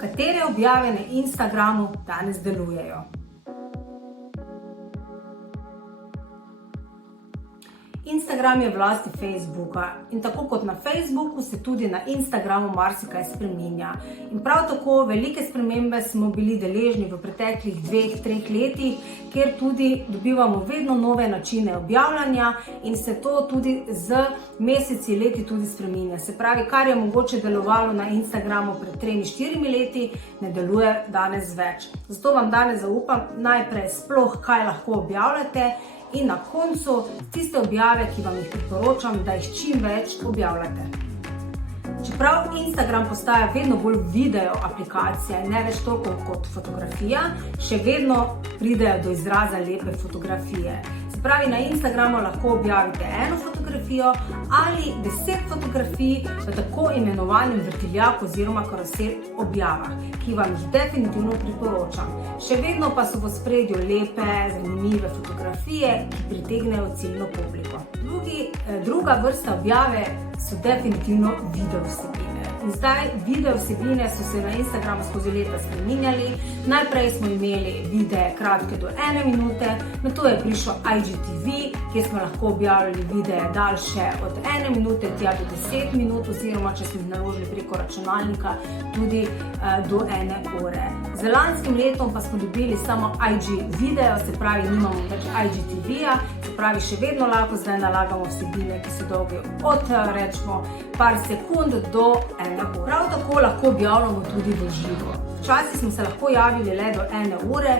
katere objave na Instagramu danes delujejo. Instagram je v lasti Facebooka in tako kot na Facebooku se tudi na Instagramu marsikaj spreminja. In prav tako velike spremembe smo bili deležni v preteklih 2-3 letih, kjer tudi dobivamo vedno nove načine objavljanja in se to tudi z meseci, leti tudi spreminja. Se pravi, kar je mogoče delovalo na Instagramu pred 3-4 leti, ne deluje danes več. Zato vam danes zaupam najprej sploh, kaj lahko objavljate, in na koncu tiste objave, ki vam jih priporočam, da jih čim več objavljate. Čeprav Instagram postaja vedno bolj video aplikacija in ne več toliko kot fotografija, še vedno pridejo do izraza lepe fotografije. Se pravi, na Instagramu lahko objavite eno fotografijo ali 10 fotografij v tako imenovanem vrtiljaku oziroma karusel objavah, ki vam jih definitivno priporočam. Še vedno pa so v ospredju lepe, zanimive fotografije, ki pritegnejo ciljno publiko. Druga vrsta objave so definitivno video vsebine. In zdaj video vsebine so se na Instagramu skozi leta spreminjali. Najprej smo imeli videe kratke do 1 minute, nato je prišlo IGTV, kjer smo lahko objavljali videe daljše od 1 minute tja do 10 minut, oziroma če smo jih naložili preko računalnika tudi do 1 ure. Z lanskim letom pa smo dobili samo IG video, se pravi, nimamo več IGTV-ja, se pravi, še vedno lahko zdaj nalagamo vsebine, ki so dolge od, rečemo, par sekund do 1 ure. Prav tako lahko objavljamo tudi v živo. Včasih smo se lahko javili le do 1 ure,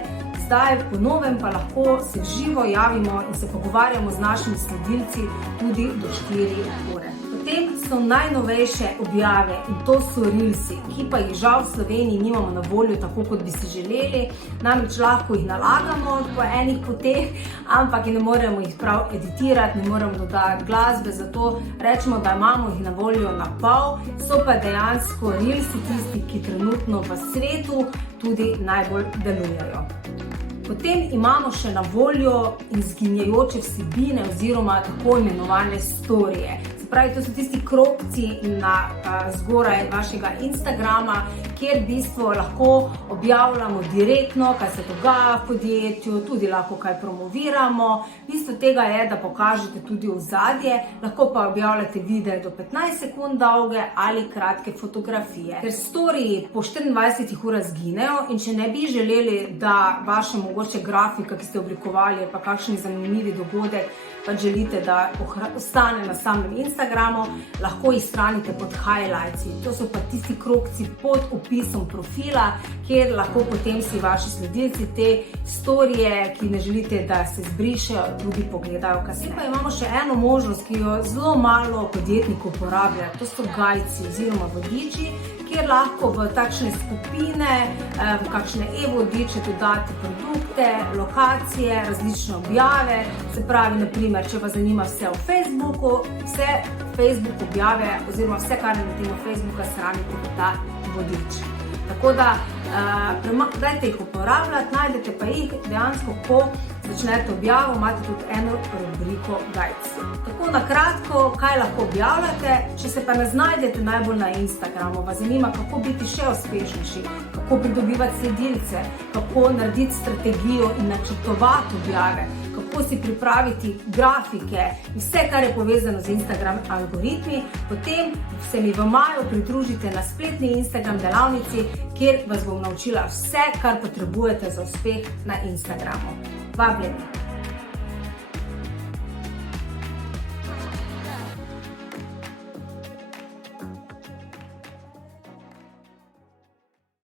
zdaj po novem pa lahko se v živo javimo in se pogovarjamo z našimi sledilci tudi do 4 ure. Potem so najnovejše objave in to so Reelsi, ki pa jih žal v Sloveniji nimamo na voljo tako, kot bi si želeli. Namreč lahko jih nalagamo po enih poteh, ampak ne moremo jih prav editirati, ne moremo dodati glasbe, zato rečemo, da imamo jih na voljo na pol, so pa dejansko Reelsi tisti, ki trenutno v svetu tudi najbolj delujejo. Potem imamo še na voljo izginjajoče vsebine oziroma tako imenovane storije. Pravi, to so tisti krogci na zgoraj vašega Instagrama, kjer v bistvu lahko objavljamo direktno, kaj se dogaja v podjetju, tudi lahko kaj promoviramo. Bistvo tega je, da pokažete tudi ozadje, lahko pa objavljate videe do 15 sekund dolge ali kratke fotografije. Ker storiji po 24 urah zginejo in če ne bi želeli, da vaša mogoče grafika, ki ste oblikovali, ali pa kakšen zanimivi dogodek, pa želite, da ostane na samem Instagramu, lahko jih shranite pod highlightsi. To so pa tisti krogci pod opisom profila, kjer lahko potem si vaši sledilci te storije, ki ne želite, da se zbrišejo, tudi pogledajo kasneje. Pa imamo še eno možnost, ki jo zelo malo podjetnikov uporabljajo. To so gajci oziroma vodiči, kjer lahko v takšne skupine, v kakšne e-vodiče dodate produkte, lokacije, različne objave. Se pravi, naprimer, če vas zanima vse o Facebooku, vse Facebook objave oziroma vse, kar je na temo Facebooka, shranite v ta vodič. Tako da dajte jih uporabljati, najdete pa jih dejansko, ko začnete objavo, imate tudi eno rubriko Guides. Tako na kratko, kaj lahko objavljate, če se pa ne znajdete najbolj na Instagramu, vas zanima, kako biti še uspešnejši, kako pridobivati sledilce, kako narediti strategijo in načrtovati objave, kako si pripraviti grafike in vse, kar je povezano z Instagram algoritmi, potem se mi v maju pridružite na spletni Instagram delavnici, kjer vas bom naučila vse, kar potrebujete za uspeh na Instagramu. Vabljeni!